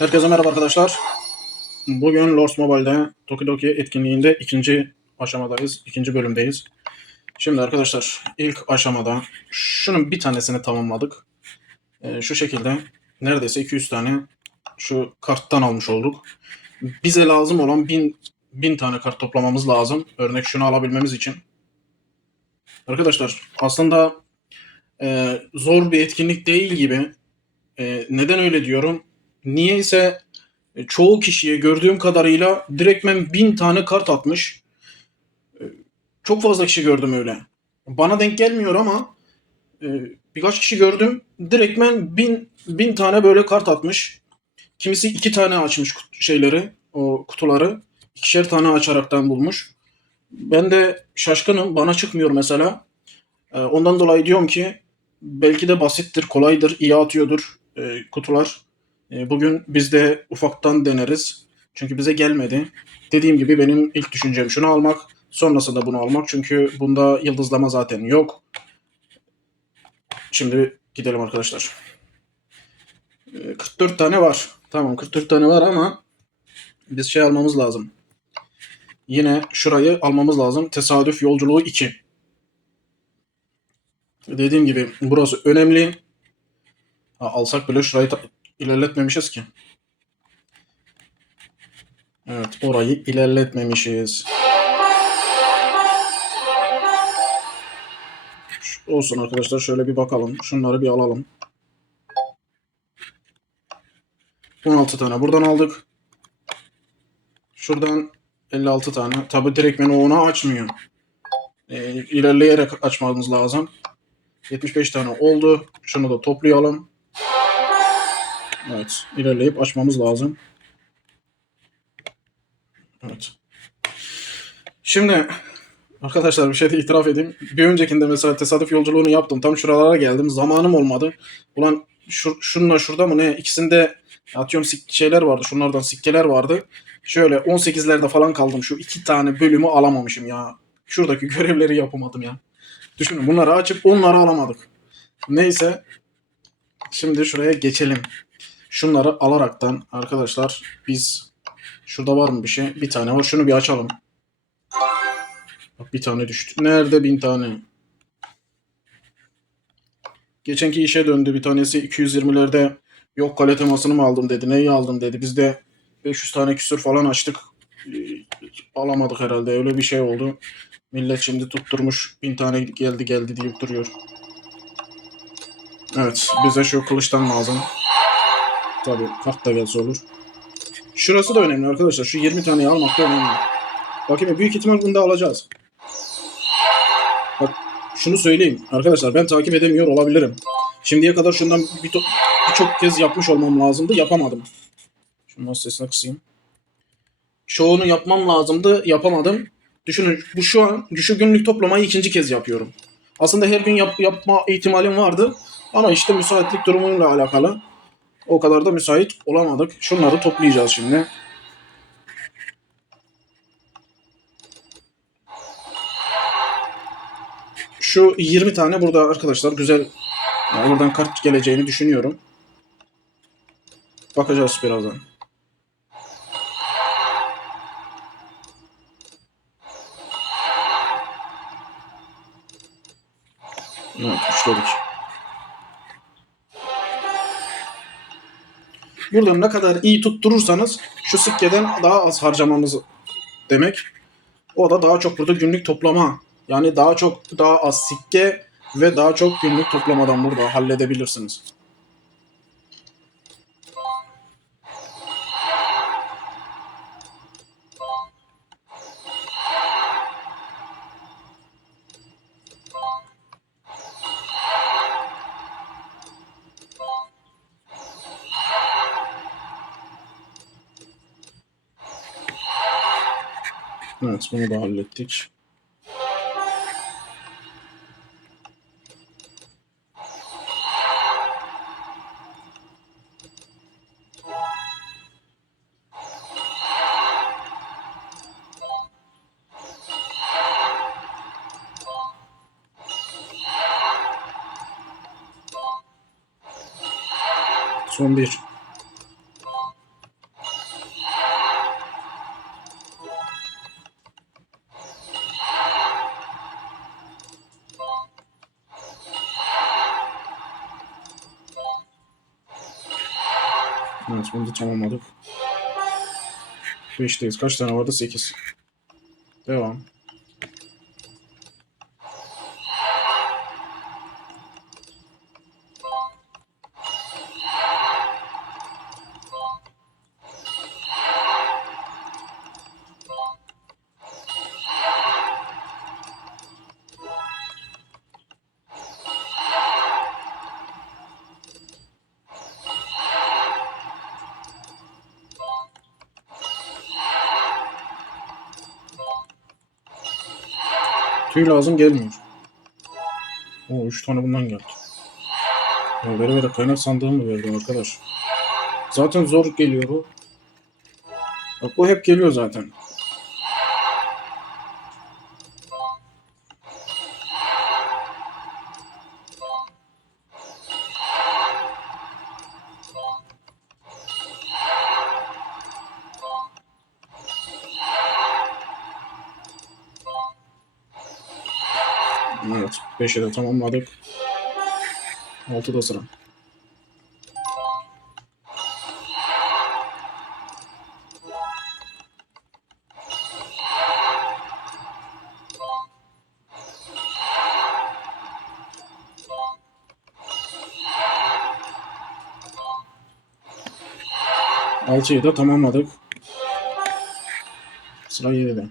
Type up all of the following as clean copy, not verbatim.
Herkese merhaba arkadaşlar. Bugün Lords Mobile'de Tokidoki etkinliğinde ikinci aşamadayız. İkinci bölümdeyiz. Şimdi arkadaşlar ilk aşamada şunun bir tanesini tamamladık. Şu şekilde neredeyse 200 tane şu karttan almış olduk. Bize lazım olan 1000 tane kart toplamamız lazım. Örnek şunu alabilmemiz için. Arkadaşlar aslında zor bir etkinlik değil gibi. Neden öyle diyorum? Niyeyse çoğu kişiye gördüğüm kadarıyla direktmen 1000 tane kart atmış. Çok fazla kişi gördüm öyle. Bana denk gelmiyor ama e, birkaç kişi gördüm. Direktmen 1000 tane böyle kart atmış. Kimisi 2 tane açmış şeyleri, o kutuları. İkişer tane açaraktan bulmuş. Ben de şaşkınım. Bana çıkmıyor mesela. Ondan dolayı diyorum ki belki de basittir, kolaydır, iyi atıyordur kutular. Bugün biz de ufaktan deneriz. Çünkü bize gelmedi. Dediğim gibi benim ilk düşüncem şunu almak. Sonrasında bunu almak. Çünkü bunda yıldızlama zaten yok. Şimdi gidelim arkadaşlar. 44 tane var. Tamam 44 tane var ama biz şey almamız lazım. Yine şurayı almamız lazım. Tesadüf yolculuğu 2. Dediğim gibi burası önemli. Alsak bile şurayı ilerletmemişiz ki. Evet, orayı ilerletmemişiz. Olsun arkadaşlar, şöyle bir bakalım. Şunları bir alalım. 16 tane buradan aldık. Şuradan 56 tane. Tabi direkt beni ona açmıyor. İlerleyerek açmamız lazım. 75 tane oldu. Şunu da toplayalım. Evet, ilerleyip açmamız lazım. Evet. Şimdi arkadaşlar bir şey de itiraf edeyim. Bir öncekinde mesela tesadüf yolculuğunu yaptım. Tam şuralara geldim. Zamanım olmadı. Ulan şununla şurada mı ne? İkisinde atıyorum şeyler vardı. Şunlardan sikkeler vardı. Şöyle 18'lerde falan kaldım. Şu 2 tane bölümü alamamışım ya. Şuradaki görevleri yapamadım ya. Düşünün bunları açıp onları alamadık. Neyse. Şimdi şuraya geçelim. Şunları alaraktan arkadaşlar biz şurada var mı bir şey? Bir tane var. Şunu bir açalım. Bak bir tane düştü. Nerede 1000 tane? Geçenki işe döndü. Bir tanesi 220'lerde yok kale temasını mı aldım dedi. Neyi aldım dedi. Biz de 500 tane küsür falan açtık. Alamadık herhalde. Öyle bir şey oldu. Millet şimdi tutturmuş 1000 tane geldi deyip duruyor. Evet. Bize şu kılıçtan lazım. Tabii kart da gelse olur. Şurası da önemli arkadaşlar. Şu 20 taneyi almak da önemli. Bakayım büyük ihtimal bunu da alacağız. Bak şunu söyleyeyim. Arkadaşlar ben takip edemiyor olabilirim. Şimdiye kadar şundan birçok kez yapmış olmam lazımdı. Yapamadım. Şunun sesini kısayım. Çoğunu yapmam lazımdı. Yapamadım. Düşünün bu şu günlük toplamayı ikinci kez yapıyorum. Aslında her gün yapma ihtimalim vardı. Ama işte müsaitlik durumuyla alakalı. O kadar da müsait olamadık. Şunları toplayacağız şimdi. Şu 20 tane burada arkadaşlar güzel. Yani buradan kart geleceğini düşünüyorum. Bakacağız birazdan. Evet, üçledik. Buradan ne kadar iyi tutturursanız şu sikkeden daha az harcamamız demek. O da daha çok burada günlük toplama. Yani daha az sikke ve daha çok günlük toplamadan burada halledebilirsiniz. Evet, bunu da hallettik. Son bir. Evet, bunu da tamamladık. 5'teyiz. Kaç tane vardı? 8. Devam. Tüy lazım gelmiyor. Oo, 3 tane bundan geldi. Ya vere kaynak sandığı mı verdi arkadaş? Zaten zor geliyor bu. Bak bu hep geliyor zaten. Evet. 5'e de tamamladık. 6'da sıra. Altı'yı da tamamladık. Sıra 7'de.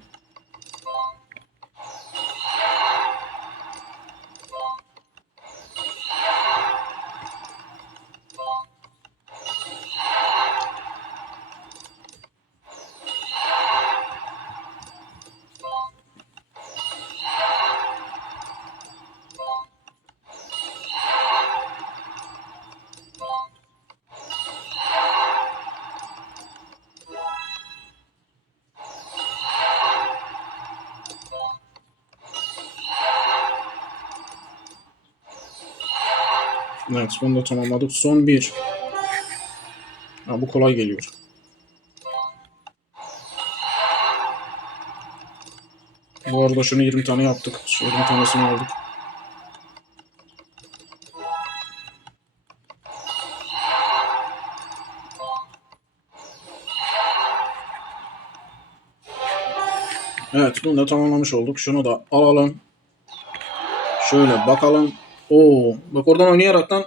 Evet, bunu da tamamladık. Son 1. Ha, bu kolay geliyor. Bu arada şunu 20 tane yaptık. Şu 20 tanesini aldık. Evet, bunu da tamamlamış olduk. Şunu da alalım. Şöyle bakalım. Oo, bak oradan oynayaraktan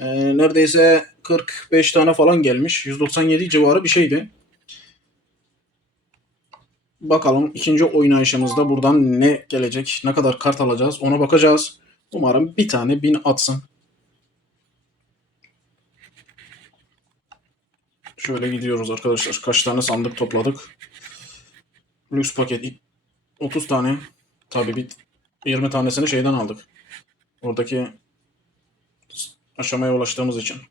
neredeyse 45 tane falan gelmiş. 197 civarı bir şeydi. Bakalım ikinci oynayışımızda buradan ne gelecek, ne kadar kart alacağız ona bakacağız. Umarım bir tane 1000 atsın. Şöyle gidiyoruz arkadaşlar. Kaç tane sandık topladık? Lüks paket 30 tane. Tabii 20 tanesini şeyden aldık. Oradaki aşamaya ulaştığımız için.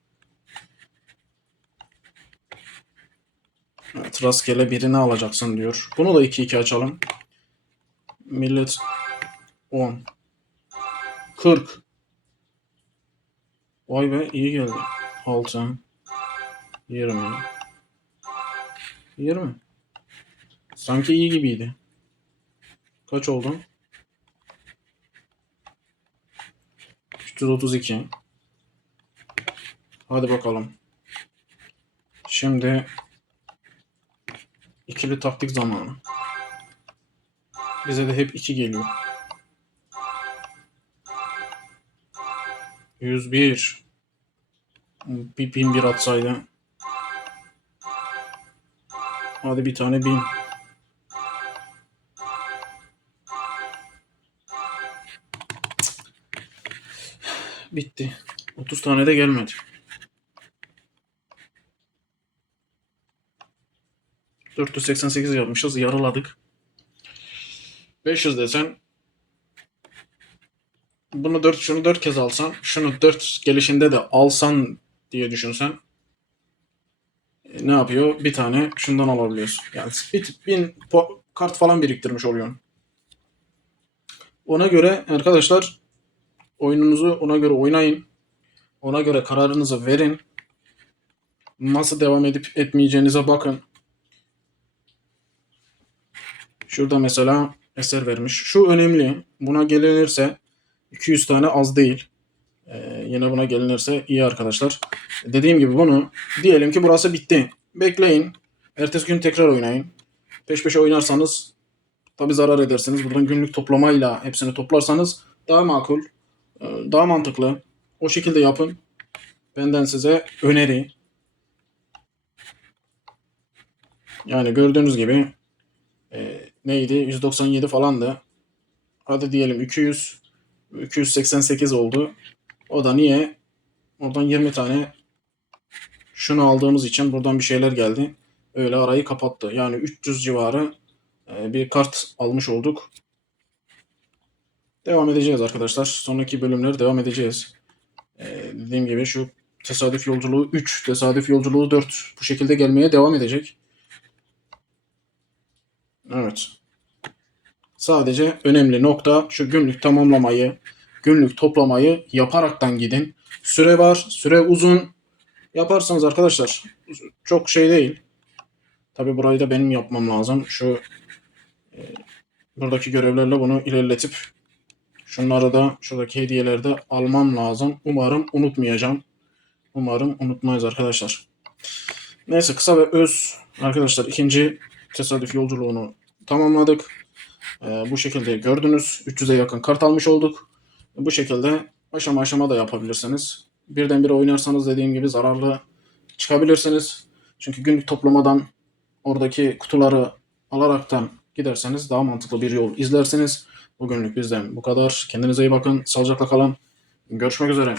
Evet, rastgele birini alacaksın diyor. Bunu da 2-2 açalım. Millet 10. 40. Vay be, iyi geldi. 6. 20. 20. Sanki iyi gibiydi. Kaç oldu? 332. Hadi bakalım. Şimdi ikili taktik zamanı. Bize de hep 2 geliyor. 101. Bir 1001 atsaydı. Hadi bir tane 1000. Bitti. 30 tane de gelmedi. 488 yapmışız. Yarıladık. 500 desen şunu 4 kez alsan, şunu 4 gelişinde de alsan diye düşünsen ne yapıyor? Bir tane şundan alabiliyorsun. Yani 1000 kart falan biriktirmiş oluyorsun. Ona göre arkadaşlar oyununuzu ona göre oynayın. Ona göre kararınızı verin. Nasıl devam edip etmeyeceğinize bakın. Şurada mesela eser vermiş. Şu önemli. Buna gelinirse 200 tane az değil. Yine buna gelinirse iyi arkadaşlar. Dediğim gibi bunu diyelim ki burası bitti. Bekleyin. Ertesi gün tekrar oynayın. Peş peşe oynarsanız tabi zarar edersiniz. Buradan günlük toplamayla hepsini toplarsanız daha makul, daha mantıklı. O şekilde yapın. Benden size öneri. Yani gördüğünüz gibi neydi? 197 falandı. Hadi diyelim 200, 288 oldu. O da niye? Oradan 20 tane şunu aldığımız için buradan bir şeyler geldi. Öyle arayı kapattı. Yani 300 civarı bir kart almış olduk. Devam edeceğiz arkadaşlar. Sonraki bölümler devam edeceğiz. Dediğim gibi şu tesadüf yolculuğu 3, tesadüf yolculuğu 4 bu şekilde gelmeye devam edecek. Evet. Sadece önemli nokta şu günlük tamamlamayı, günlük toplamayı yaparaktan gidin. Süre var, süre uzun. Yaparsanız arkadaşlar çok şey değil. Tabi burayı da benim yapmam lazım. Şu buradaki görevlerle bunu ilerletip şunları da şuradaki hediyeleri de almam lazım. Umarım unutmayacağım. Umarım unutmayız arkadaşlar. Neyse kısa ve öz arkadaşlar ikinci tesadüf yolculuğunu tamamladık. Bu şekilde gördünüz. 300'e yakın kart almış olduk. Bu şekilde aşama aşama da yapabilirsiniz. Birdenbire oynarsanız dediğim gibi zararlı çıkabilirsiniz. Çünkü günlük toplamadan oradaki kutuları alaraktan giderseniz daha mantıklı bir yol izlersiniz. Bugünlük bizden bu kadar. Kendinize iyi bakın. Sağlıcakla kalın. Görüşmek üzere.